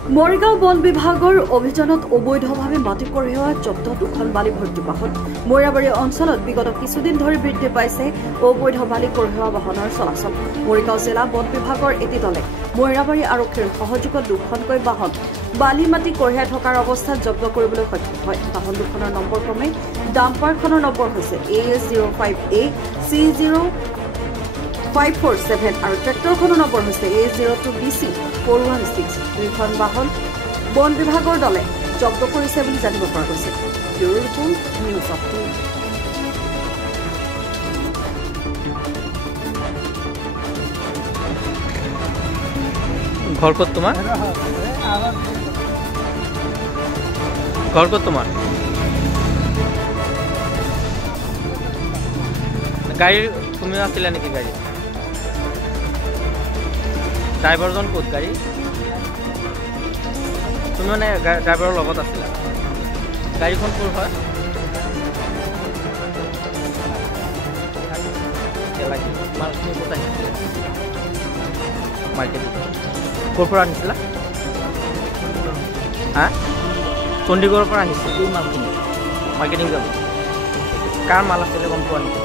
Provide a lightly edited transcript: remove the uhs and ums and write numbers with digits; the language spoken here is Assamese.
মৰিগাঁও বন বিভাগৰ অভিযানত অবৈধভাৱে মাটি কঢ়িওৱা জব্দ দুখন বালি ভৰ্তি বাহন মৈৰাবাৰী অঞ্চলত বিগত কিছুদিন ধৰি বৃদ্ধি পাইছে অবৈধ বালি কঢ়িওৱা বাহনৰ চলাচল। মৰিগাঁও জিলা বন বিভাগৰ এটি দলে মৈৰাবাৰী আৰক্ষীৰ সহযোগত দুখনকৈ বাহন বালি মাটি কঢ়িয়াই থকাৰ অৱস্থাত জব্দ কৰিবলৈ সক্ষম হয়। বাহন দুখনৰ নম্বৰ ক্ৰমে ডাম্পাৰখনৰ নম্বৰ হৈছে AS05A C0547 আৰু ট্ৰেক্টৰখনৰ নম্বৰ হৈছে A02BC 416। দুইখন বাহন বন বিভাগৰ দলে জব্দ কৰিছে বুলি জানিব পৰা গৈছে। Bureau report, news 18। घर को तुम्हार घर को तुम्हार गाड़ी तुम आसिला नेকি गाड़ी ड्राइवर जन कत गाड़ी तुम मैंने ड्राइवर लगत आसिला गाड़ी कौन है मार्केट ক'ৰ আনিছিলা? চণ্ডীগড়ৰ পৰা আহিছিল। মাৰ্কেটিং যাব। কাৰ মাল আছিলে গম পোৱা নেকি?